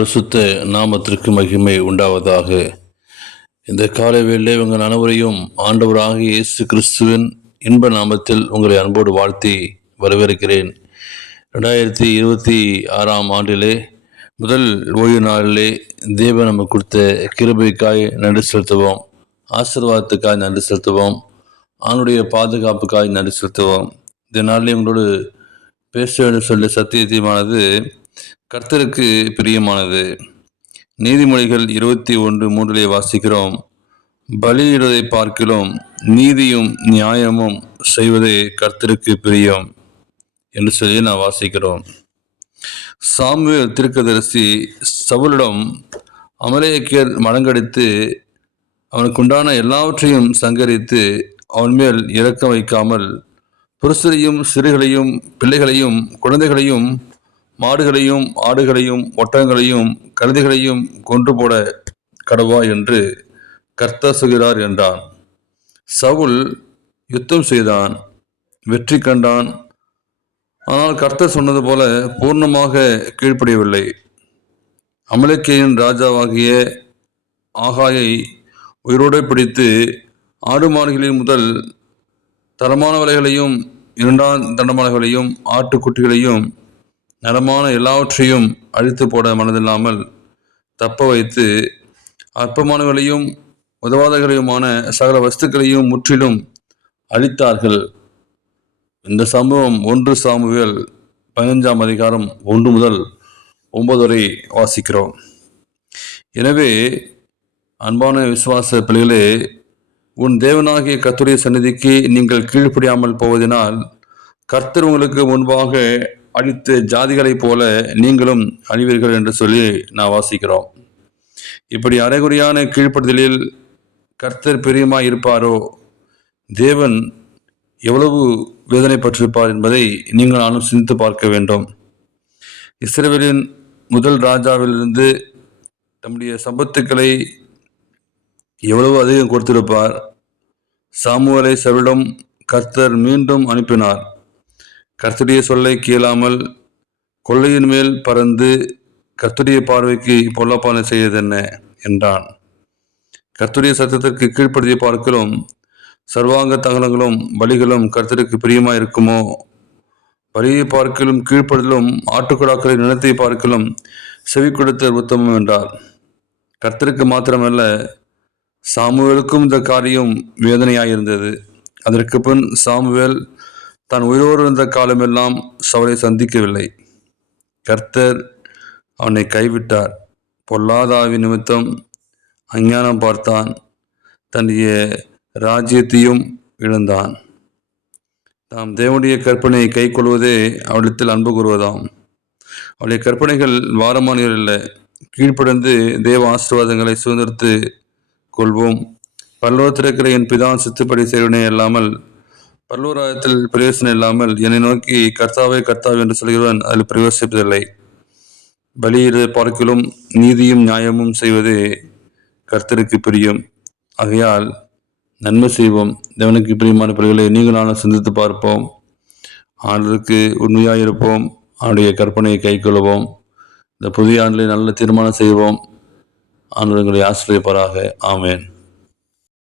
பரிசுத்த நாமத்திற்கு மகிமை உண்டாவதாக. இந்த காலை வேளையிலே உங்கள் அனைவரையும் ஆண்டவராகிய இயேசு கிறிஸ்துவின் இன்ப நாமத்தில் உங்களை அன்போடு வாழ்த்தி வரவேற்கிறேன். 2026 ஆண்டிலே முதல் ஓய்வு நாளிலே தேவன் நமக்கு கொடுத்த கிருபைக்காய் நன்றி செலுத்துவோம், ஆசீர்வாதத்துக்காய் நன்றி செலுத்துவோம், அவனுடைய பாதுகாப்புக்காய் நன்றி செலுத்துவோம். இந்த நாளிலே உங்களோடு பேச வேண்டும் சொல்ல சத்தியமானது கர்த்தருக்கு பிரியமானது. நீதிமொழிகள் 21:3 வாசிக்கிறோம், பலியிடுவதை பார்க்கிலும் நீதியும் நியாயமும் செய்வதே கர்த்தருக்கு பிரியம் என்று சொல்லி நான் வாசிக்கிறோம். சாமுவேல் தீர்க்கதரிசி சவுலிடம் அமலேக்கியர் மடங்கடித்து அவனுக்கு உண்டான எல்லாவற்றையும் சங்கரித்து அவன் மேல் இரக்கம் வைக்காமல் புருஷரையும் சிறுகளையும் பிள்ளைகளையும் குழந்தைகளையும் மாடுகளையும் ஆடுகளையும் ஒட்டகங்களையும் கழுதைகளையும் கொன்று போட கடவா என்று கர்த்தர் சொல்கிறார் என்றான். சவுல் யுத்தம் செய்தான், வெற்றி கண்டான். ஆனால் கர்த்தர் சொன்னது போல பூர்ணமாக கீழ்ப்படியவில்லை. அமலேக்கியரின் ராஜாவாகிய ஆகாயை உயிரோடு பிடித்து ஆடு மாடுகளின் முதல் தரமானவளைகளையும் இரண்டாம் தண்டமானவளையும் ஆட்டுக்குட்டிகளையும் நலமான எல்லாவற்றையும் அழித்து போட மனதில்லாமல் தப்ப வைத்து அற்பமானவர்களையும் உதவாதகளையுமான சகல வஸ்துக்களையும் முற்றிலும் அழித்தார்கள். இந்த சம்பவம் 1 சாமுவேல் 15 1 முதல் 9 வரை வாசிக்கிறோம். எனவே அன்பான விசுவாச பிள்ளைகளே, உன் தேவனாகிய கர்த்தருடைய சந்நிதிக்கு நீங்கள் கீழ்ப்படியாமல் போவதனால் கர்த்தர் உங்களுக்கு முன்பாக அழித்த ஜாதிகளைப் போல நீங்களும் அழிவீர்கள் என்று சொல்லி நான் வாசிக்கிறோம். இப்படி அரைகுறையான கீழ்ப்படுதலில் கர்த்தர் பிரியமாய் இருப்பாரோ, தேவன் எவ்வளவு வேதனைப்பட்டிருப்பார் என்பதை நீங்கள் நானும் சிந்தித்து பார்க்க வேண்டும். இஸ்ரவேலின் முதல் ராஜாவிலிருந்து தம்முடைய சம்பத்துக்களை எவ்வளவு அதிகம் கொடுத்திருப்பார். சாமுவேலை சவுலிடம் கர்த்தர் மீண்டும் அனுப்பினார். கர்த்தருடைய சொல்லை கேளாமல் கொள்ளையின் மேல் பறந்து கர்த்தருடைய பார்வைக்கு பொல்லாப்பான செய்வதென்ன என்றான். கர்த்தருடைய சத்தத்திற்கு கீழ்ப்படுத்திய பார்க்கலும் சர்வாங்க தகனங்களும் பலிகளும் கர்த்தருக்கு பிரியமாய் இருக்குமோ? பலியை பார்க்கலும் கீழ்ப்படுதலும் ஆட்டுக்குடாக்களை நிலத்தை பார்க்கலும் செவி கொடுத்த உத்தமம் என்றார். கர்த்தருக்கு மாத்திரமல்ல, சாமுவேலுக்கும் இந்த காரியம் வேதனையாயிருந்தது. அதற்கு பின் சாமுவேல் தான் உயிரோடு இருந்த காலமெல்லாம் சவுலை சந்திக்கவில்லை. கர்த்தர் அவனை கைவிட்டார். பொல்லாதாவி நிமித்தம் அஞ்ஞானம் பார்த்தான், தன்னுடைய ராஜ்யத்தையும் இழந்தான். தாம் தேவனுடைய கற்பனை கை கொள்வதே அவளிடத்தில் அன்பு கூறுவதாம். அவளுடைய கற்பனைகள் வாரமானிகள் இல்லை. கீழ்ப்படிந்து தேவ ஆசீர்வாதங்களை சுதந்திரத்து கொள்வோம். பரலோகத்திற்கிற என் பிதான் சித்தப்படி செய்வனே இல்லாமல் பரலோகத்தில் பிரயோசனம் இல்லாமல் என்னை நோக்கி கர்த்தாவே கர்த்தாவே என்று சொல்கிறவன் அதில் பிரயோசிப்பதில்லை. பலியிட பார்க்கிலும் நீதியும் நியாயமும் செய்வதே கர்த்தருக்கு பிரியம். ஆகையால் நன்மை செய்வோம். தேவனுக்கு பிரியமான பிள்ளைகளை நீங்கள் நானும் சிந்தித்து பார்ப்போம். ஆண்டவருக்கு உண்மையாயிருப்போம். அவனுடைய கற்பனையை கை கொள்வோம். இந்த புதிய ஆண்டிலே நல்ல தீர்மானம் செய்வோம். ஆண்டவர்களை ஆசிரியப்பாராக. ஆமேன்.